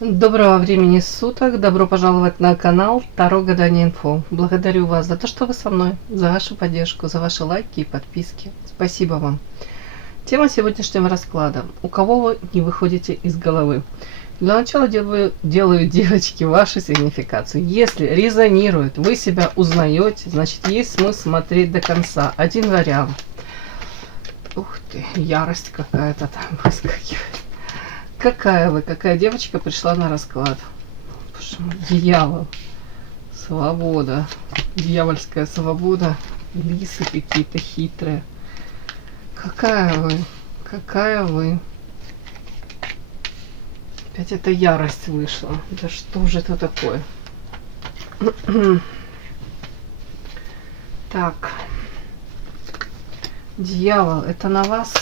Доброго времени суток, добро пожаловать на канал Таро Гадание Инфо. Благодарю вас за то, что вы со мной, за вашу поддержку, за ваши лайки и подписки. Спасибо вам. Тема сегодняшнего расклада. У кого вы не выходите из головы? Для начала делаю, девочки, вашу сигнификацию. Если резонирует, вы себя узнаете, значит есть смысл смотреть до конца. Один вариант. Ух ты, ярость какая-то там выскакивает. Какая девочка пришла на расклад? Дьявол. Свобода. Дьявольская свобода. Лисы какие-то хитрые. Какая вы? Опять эта ярость вышла. Да что же это такое? Так. Дьявол, это на вас?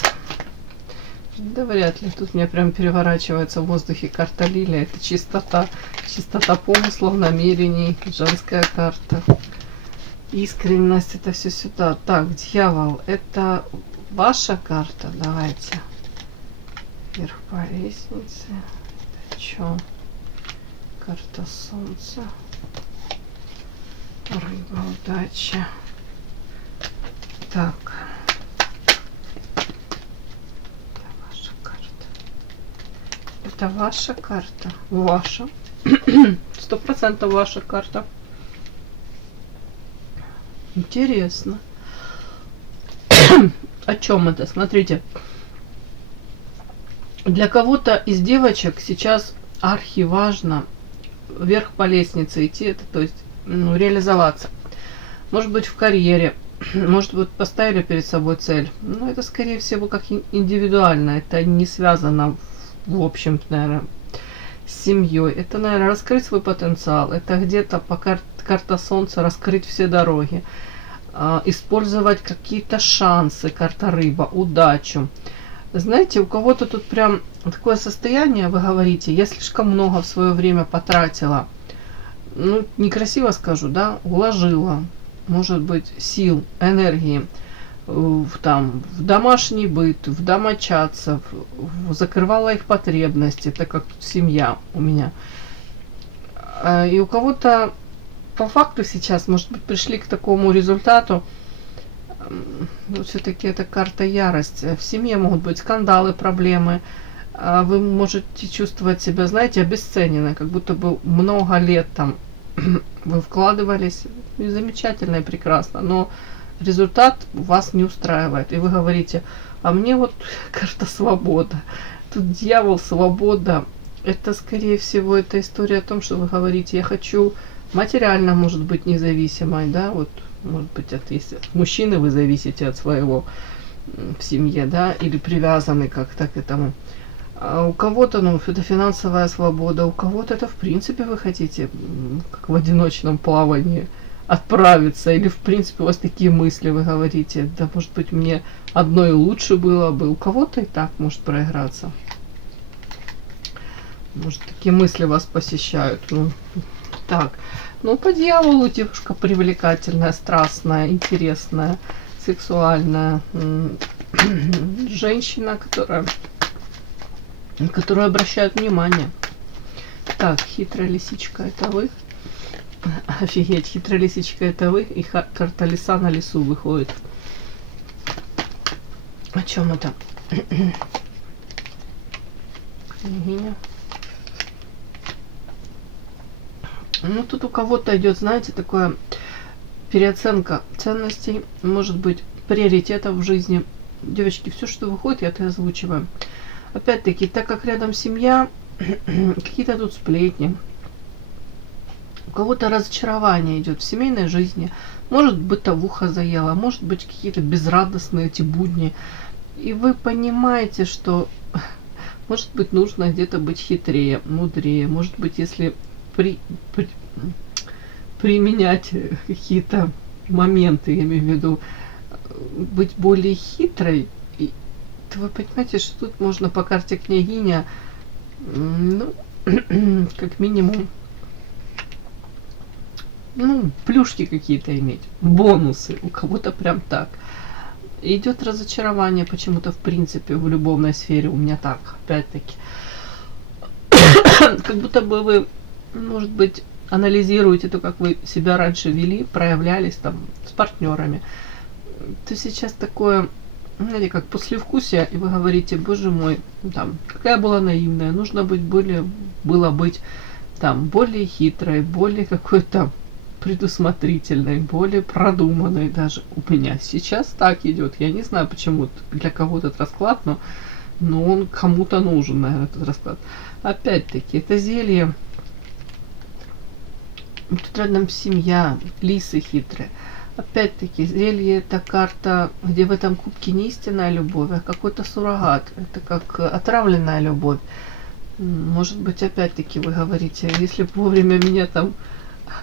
Да вряд ли. Тут у меня прям переворачивается в воздухе карта лилия. Это чистота. Чистота помыслов, намерений. Женская карта. Искренность. Это все сюда. Так, дьявол. Это ваша карта. Давайте. Вверх по лестнице. Это что? Карта солнца. Рыба, удача. Так. Это ваша карта. Ваша. 100% ваша карта. Интересно. О чем это? Смотрите. Для кого-то из девочек сейчас архиважно вверх по лестнице идти, это, то есть реализоваться. Может быть в карьере, может быть поставили перед собой цель. Но это скорее всего как индивидуально, это не связано в общем, наверное, с семьей. Это, наверное, раскрыть свой потенциал. Это где-то по карта солнца раскрыть все дороги. Использовать какие-то шансы, карта рыба, удачу. Знаете, у кого-то тут прям такое состояние, вы говорите, я слишком много в свое время потратила. Ну, некрасиво скажу, да, уложила, может быть, сил, энергии. В домашний быт, в домочадцев, закрывала их потребности, так как тут семья у меня. И у кого-то по факту сейчас, может быть, пришли к такому результату, все-таки это карта ярости. В семье могут быть скандалы, проблемы. Вы можете чувствовать себя, знаете, обесцененно, как будто бы много лет там вы вкладывались, и замечательно и прекрасно, но результат вас не устраивает. И вы говорите, а мне вот карта свобода. Тут дьявол, свобода. Это, скорее всего, это история о том, что вы говорите, я хочу материально, может быть, независимой, да, вот, может быть, от мужчины вы зависите от своего в семье, да, или привязаны как-то к этому. А у кого-то, ну, это финансовая свобода, у кого-то это, в принципе, вы хотите, как в одиночном плавании, отправиться, или в принципе у вас такие мысли, вы говорите, да может быть мне одной лучше было бы, у кого-то и так может проиграться. Может такие мысли вас посещают. Ну, так, ну по дьяволу девушка привлекательная, страстная, интересная, сексуальная, женщина, которая обращает внимание. Так, хитрая лисичка, это вы? Офигеть, хитрая лисичка, это вы, и карта лиса на лесу выходит. О чем это? Княгиня. Ну, тут у кого-то идет, знаете, такое переоценка ценностей, может быть, приоритетов в жизни. Девочки, все, что выходит, я это озвучиваю. Опять-таки, так как рядом семья, какие-то тут сплетни. У кого-то разочарование идет в семейной жизни. Может, бытовуха заела, может быть, какие-то безрадостные эти будни. И вы понимаете, что, может быть, нужно где-то быть хитрее, мудрее. Может быть, если применять какие-то моменты, я имею в виду, быть более хитрой, то вы понимаете, что тут можно по карте княгиня, ну, как минимум, ну, плюшки какие-то иметь, бонусы, у кого-то прям так. Идет разочарование почему-то в принципе в любовной сфере, у меня так, опять-таки. как будто бы вы, может быть, анализируете то, как вы себя раньше вели, проявлялись там с партнерами. То сейчас такое, знаете, как послевкусие, и вы говорите, боже мой, там, какая была наивная, нужно быть было быть там более хитрой, более какой-то предусмотрительной, более продуманной даже. У меня сейчас так идет. Я не знаю, почему для кого-то этот расклад, но он кому-то нужен, наверное, этот расклад. Опять-таки, это зелье. Тут рядом семья, лисы хитрые. Опять-таки, зелье это карта, где в этом кубке не истинная любовь, а какой-то суррогат. Это как отравленная любовь. Может быть, опять-таки вы говорите, если бы вовремя меня там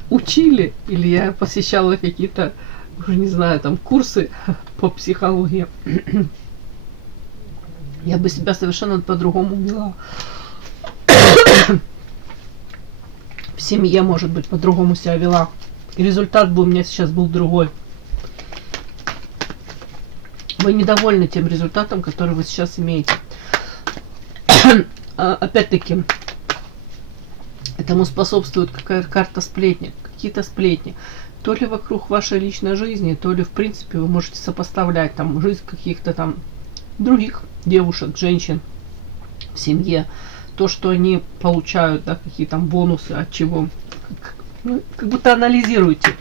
учили, или я посещала какие-то, уже не знаю, там курсы по психологии, я бы себя совершенно по-другому вела. В семье, может быть, по-другому себя вела. И результат бы у меня сейчас был другой. Вы недовольны тем результатом, который вы сейчас имеете. Опять-таки, этому способствует какая-то карта сплетни, какие-то сплетни. То ли вокруг вашей личной жизни, то ли, в принципе, вы можете сопоставлять там жизнь каких-то там других девушек, женщин в семье. То, что они получают, да, какие там бонусы, от чего. Ну, как будто анализируете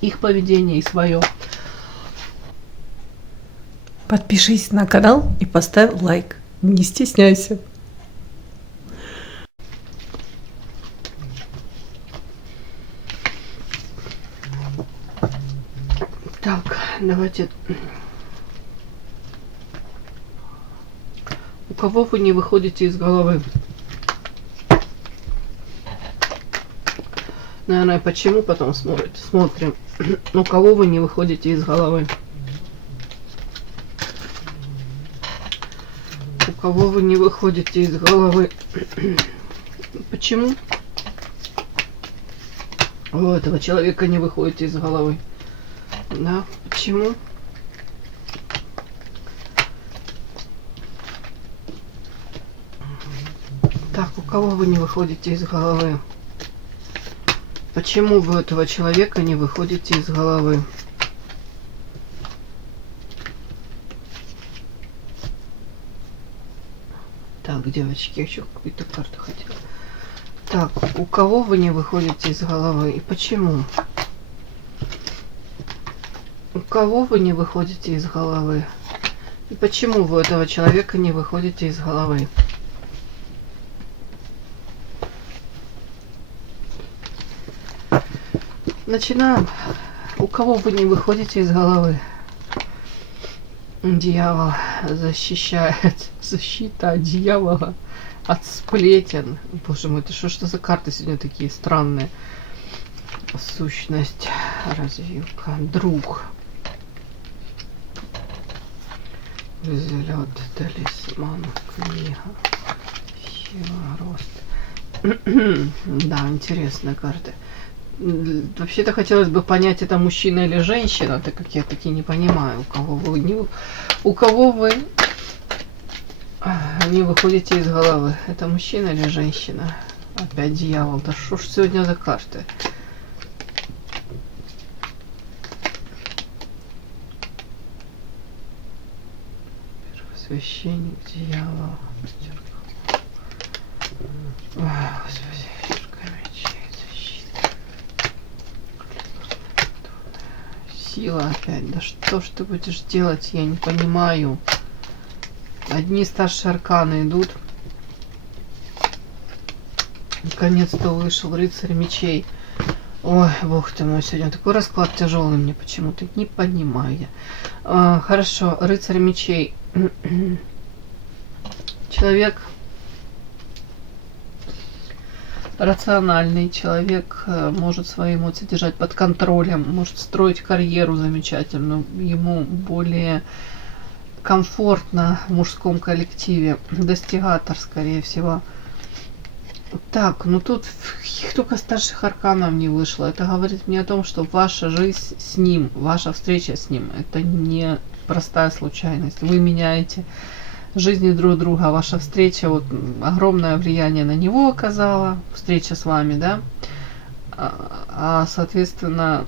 их поведение и свое. Подпишись на канал и поставь лайк. Не стесняйся. Так, давайте. У кого вы не выходите из головы? Наверное, почему потом смотрим. У кого вы не выходите из головы? У кого вы не выходите из головы? Почему? У этого человека не выходите из головы. Да, почему? Так, у кого вы не выходите из головы? Почему вы у этого человека не выходите из головы? Так, девочки, я еще какую-то карту хотела. Так, у кого вы не выходите из головы и почему? У кого вы не выходите из головы? И почему вы у этого человека не выходите из головы? Начинаем. У кого вы не выходите из головы? Дьявол защищает. Защита от дьявола, от сплетен. Боже мой, это что за карты сегодня такие странные? Сущность, развилка, друг. Взлет, талисман, книга, сила, рост. Да, интересная карта. Вообще-то хотелось бы понять, это мужчина или женщина, так как я таки не понимаю, у кого вы не выходите из головы. Это мужчина или женщина? Опять дьявол. Да что ж сегодня за карты? Первосвященник, дьявол. Ой, Господи. Сила опять. Да что ж ты будешь делать, я не понимаю. Одни старшие арканы идут. Наконец-то вышел рыцарь мечей. Ой, бог ты мой, сегодня такой расклад тяжелый мне почему-то. Не понимаю я. Хорошо, рыцарь мечей. Человек рациональный, человек может свои эмоции держать под контролем, может строить карьеру замечательную, ему более комфортно в мужском коллективе, достигатор, скорее всего. Так, ну тут только старших арканов не вышло. Это говорит мне о том, что ваша жизнь с ним, ваша встреча с ним, это не простая случайность. Вы меняете жизни друг друга. Ваша встреча вот огромное влияние на него оказала, встреча с вами, да, соответственно,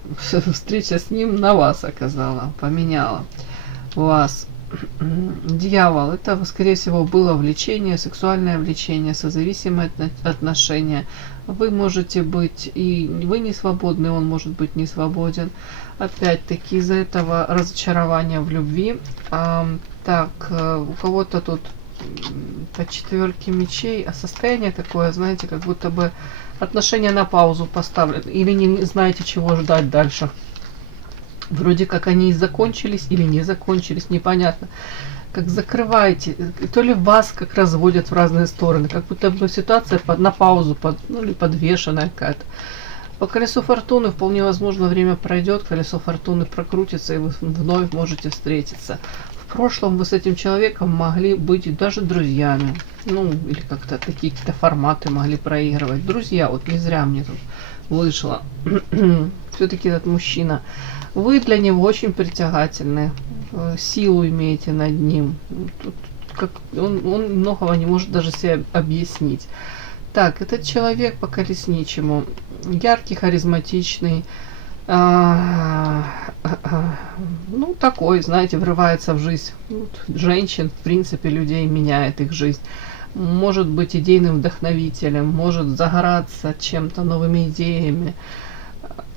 встреча с ним на вас оказала, поменяла вас. Дьявол, это, скорее всего, было влечение, сексуальное влечение, созависимые отношения. Вы можете быть, и вы не свободны, он может быть не свободен. Опять-таки, из-за этого разочарования в любви. Так, у кого-то тут по 4 мечей, а состояние такое, знаете, как будто бы отношения на паузу поставлены, или не знаете, чего ждать дальше. Вроде как они и закончились или не закончились, непонятно. Как закрываете, то ли вас как разводят в разные стороны, как будто бы ситуация на паузу, ну или подвешенная какая-то. По колесу фортуны вполне возможно время пройдет, колесо фортуны прокрутится, и вы вновь можете встретиться. В прошлом вы с этим человеком могли быть даже друзьями, ну или как-то такие какие-то форматы могли проигрывать. Друзья, вот не зря мне тут вышло. Все-таки этот мужчина. Вы для него очень притягательны, силу имеете над ним. Тут как, он многого не может даже себе объяснить. Так, этот человек по колесничему. Яркий, харизматичный. Ну, такой, знаете, врывается в жизнь женщин, в принципе, людей, меняет их жизнь. Может быть идейным вдохновителем, может загораться чем-то, новыми идеями.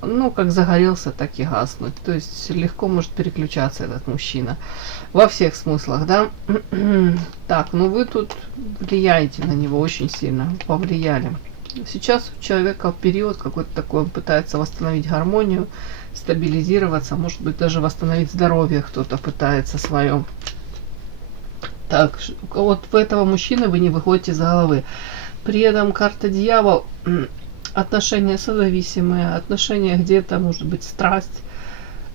Ну, как загорелся, так и гаснуть. То есть легко может переключаться этот мужчина. Во всех смыслах, да? Так, ну вы тут влияете на него очень сильно, повлияли. Сейчас у человека период какой-то такой, он пытается восстановить гармонию, стабилизироваться, может быть даже восстановить здоровье кто-то пытается свое. Так, вот в этого мужчины вы не выходите из головы. При этом карта дьявол, отношения созависимые, отношения где-то, может быть, страсть,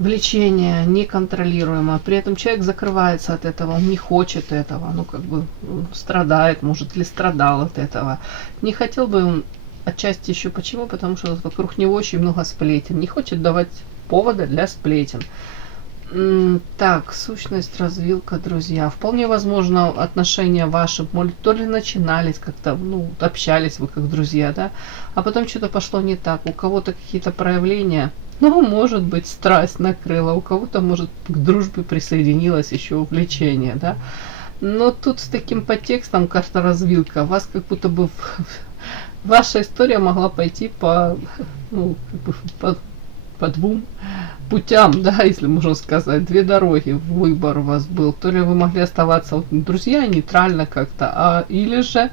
влечение неконтролируемое. При этом человек закрывается от этого, он не хочет этого, ну как бы страдает, может, или страдал от этого. Не хотел бы он отчасти еще почему, потому что вокруг него очень много сплетен, не хочет давать повода для сплетен. Так, сущность, развилка, друзья. Вполне возможно, отношения ваши, может, то ли начинались как-то, ну, общались вы как друзья, да, а потом что-то пошло не так. У кого-то какие-то проявления, ну, может быть, страсть накрыла, у кого-то, может, к дружбе присоединилось еще увлечение, да. Но тут с таким подтекстом карта развилка. Вас как будто бы ваша история могла пойти по, ну, по двум путям, да, если можно сказать, 2 дороги, выбор у вас был. То ли вы могли оставаться вот, друзья, нейтрально как-то, или же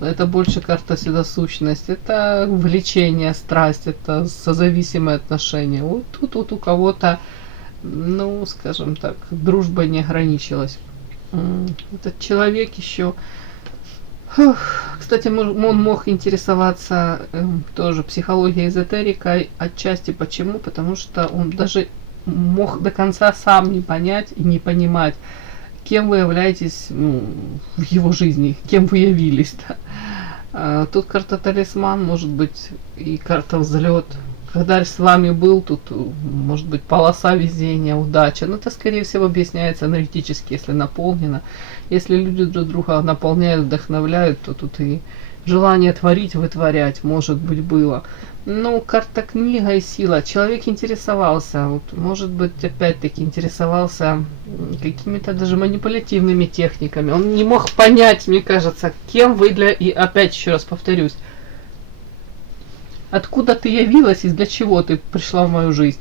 это больше карта всегда сущность, это влечение, страсть, это созависимые отношения. Вот тут вот у кого-то, ну, скажем так, дружба не ограничилась. Этот человек еще... Кстати, он мог интересоваться тоже психологией, эзотерикой, отчасти почему? Потому что он даже мог до конца сам не понять и не понимать, кем вы являетесь, ну, в его жизни, кем вы явились. Да? Тут карта талисман, может быть, и карта взлет. Когда с вами был, тут может быть полоса везения, удача. Но это, скорее всего, объясняется энергетически, если наполнено. Если люди друг друга наполняют, вдохновляют, то тут и желание творить, вытворять, может быть, было. Ну, карта книга и сила. Человек интересовался, вот, может быть, опять-таки интересовался какими-то даже манипулятивными техниками. Он не мог понять, мне кажется, кем вы для... И опять еще раз повторюсь, откуда ты явилась и для чего ты пришла в мою жизнь.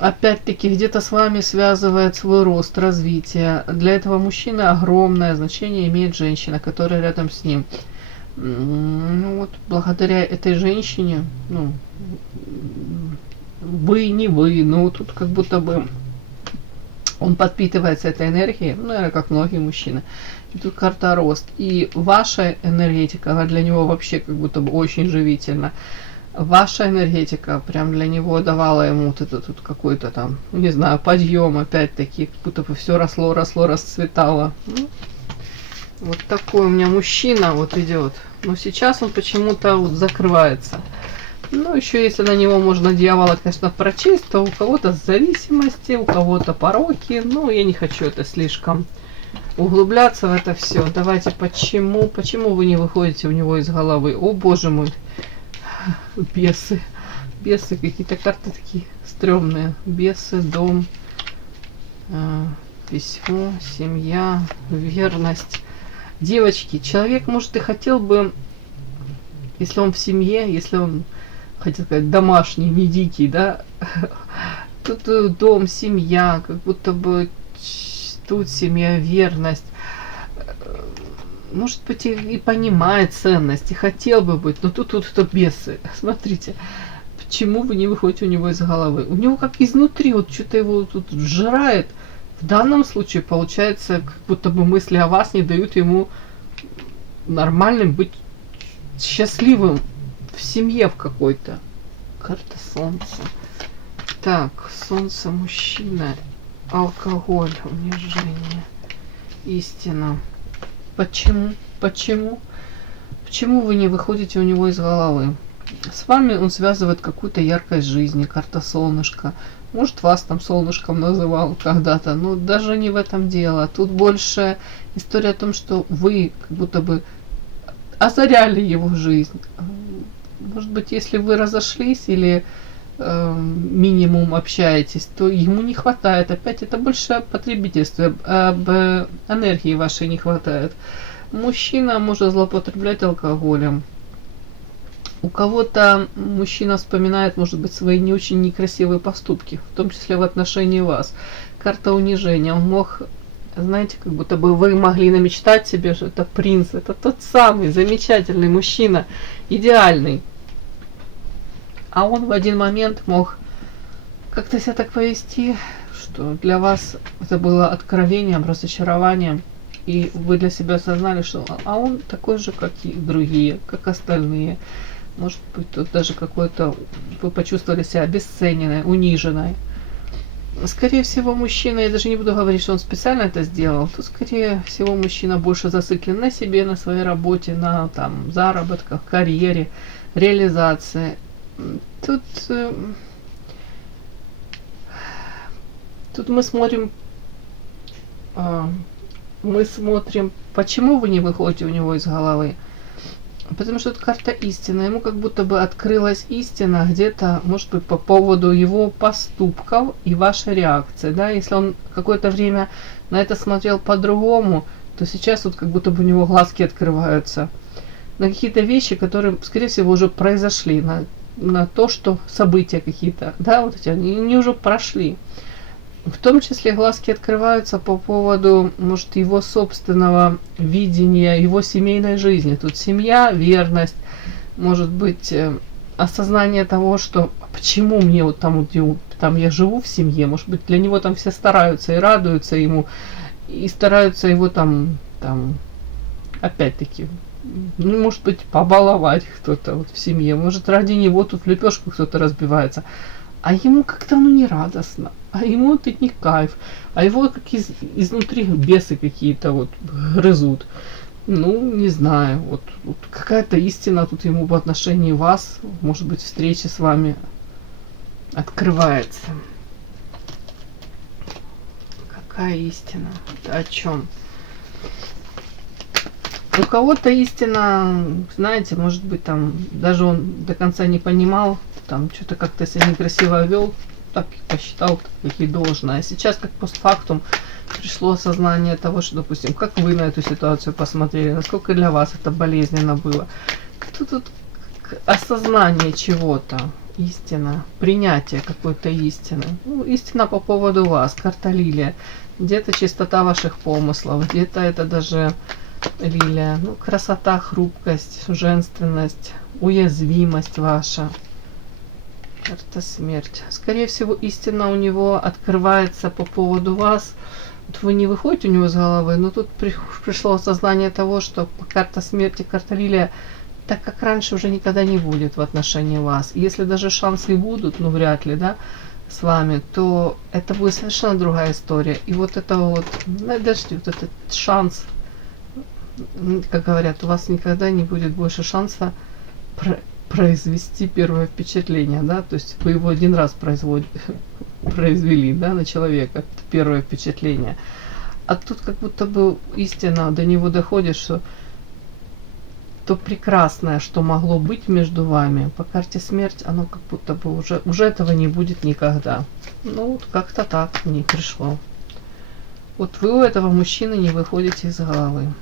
Опять-таки, где-то с вами связывает свой рост, развитие. Для этого мужчины огромное значение имеет женщина, которая рядом с ним. Ну вот, благодаря этой женщине, ну, вы, не вы, ну, тут как будто бы он подпитывается этой энергией, ну, наверное, как многие мужчины. И тут карта рост. И ваша энергетика, она для него вообще как будто бы очень живительна. Ваша энергетика прям для него давала ему вот это тут какой-то там, не знаю, подъем, опять-таки, как будто бы все росло, расцветало. Ну, вот такой у меня мужчина вот идет. Но сейчас он почему-то вот закрывается. Ну, еще если на него можно дьявола, конечно, прочесть, то у кого-то зависимости, у кого-то пороки. Ну, я не хочу это слишком углубляться в это все. Давайте, почему вы не выходите у него из головы? О, боже мой, бесы, бесы, какие-то карты такие стрёмные. Бесы, дом, письмо, семья, верность. Девочки, человек, может, и хотел бы, если он в семье, если он, хотел сказать, домашний, не дикий, да, тут дом, семья, как будто бы тут семья, верность. Может быть, и понимает ценность, и хотел бы быть, но тут бесы. Смотрите, почему вы не выходите у него из головы? У него как изнутри, вот что-то его тут сжирает. В данном случае получается, как будто бы мысли о вас не дают ему нормальным быть счастливым в семье в какой-то. Карта солнца. Так, солнце, мужчина, алкоголь, унижение, истина. Почему? Почему вы не выходите у него из головы? С вами он связывает какую-то яркость жизни, карта солнышко. Может, вас там солнышком называл когда-то, но даже не в этом дело. Тут больше история о том, что вы как будто бы озаряли его жизнь. Может быть, если вы разошлись или минимум общаетесь, то ему не хватает. Опять это больше потребительство, об энергии вашей не хватает. Мужчина может злоупотреблять алкоголем. У кого-то мужчина вспоминает, может быть, свои не очень некрасивые поступки, в том числе в отношении вас. Карта унижения. Он мог, знаете, как будто бы вы могли намечтать себе, что это принц, это тот самый замечательный мужчина, идеальный. А он в один момент мог как-то себя так повести, что для вас это было откровением, разочарованием, и вы для себя осознали, что он такой же, как и другие, как остальные. Может быть, тут даже какой-то вы почувствовали себя обесцененной, униженной. Скорее всего, мужчина, я даже не буду говорить, что он специально это сделал, то, скорее всего, мужчина больше зациклен на себе, на своей работе, на там, заработках, карьере, реализации. Тут мы смотрим, почему вы не выходите у него из головы. Потому что это карта истины. Ему как будто бы открылась истина где-то, может быть, по поводу его поступков и вашей реакции. Да? Если он какое-то время на это смотрел по-другому, то сейчас вот как будто бы у него глазки открываются на какие-то вещи, которые, скорее всего, уже произошли, на то, что события какие-то, да, вот эти, они уже прошли. В том числе глазки открываются по поводу, может, его собственного видения, его семейной жизни. Тут семья, верность, может быть, осознание того, что почему мне вот там я живу в семье, может быть, для него там все стараются и радуются ему, и стараются его там опять-таки, ну, может быть, побаловать кто-то вот в семье, может, ради него тут в лепешку кто-то разбивается. А ему как-то оно не радостно, а ему это не кайф, а его как изнутри бесы какие-то вот грызут. Ну, не знаю, вот какая-то истина тут ему в отношении вас, может быть, встреча с вами открывается. Какая истина? Это о чем? У кого-то истина, знаете, может быть, там даже он до конца не понимал, там что-то как-то себя некрасиво вел, так и посчитал, как и должно. А сейчас, как постфактум, пришло осознание того, что, допустим, как вы на эту ситуацию посмотрели, насколько для вас это болезненно было. Тут осознание чего-то, истина, принятие какой-то истины. Ну, истина по поводу вас, карта лилия. Где-то чистота ваших помыслов, где-то это даже лилия. Ну, красота, хрупкость, женственность, уязвимость ваша. Карта смерть. Скорее всего, истина у него открывается по поводу вас. Вот вы не выходите у него из головы, но тут пришло осознание того, что карта смерти, карта лилия, так как раньше уже никогда не будет в отношении вас. Если даже шансы будут, ну вряд ли, да, с вами, то это будет совершенно другая история. И вот это вот, подожди, вот этот шанс, как говорят, у вас никогда не будет больше шанса произвести первое впечатление, да, то есть вы его один раз произвели, да, на человека, это первое впечатление. А тут как будто бы истина до него доходит, что то прекрасное, что могло быть между вами, по карте смерть, оно как будто бы уже этого не будет никогда. Ну, вот как-то так мне пришло. Вот вы у этого мужчины не выходите из головы.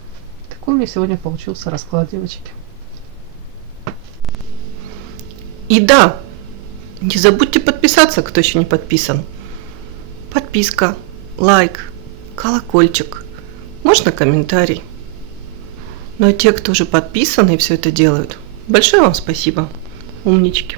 Такой у меня сегодня получился расклад, девочки. И да, не забудьте подписаться, кто еще не подписан. Подписка, лайк, колокольчик, можно комментарий. Но те, кто уже подписаны и все это делают, большое вам спасибо, умнички.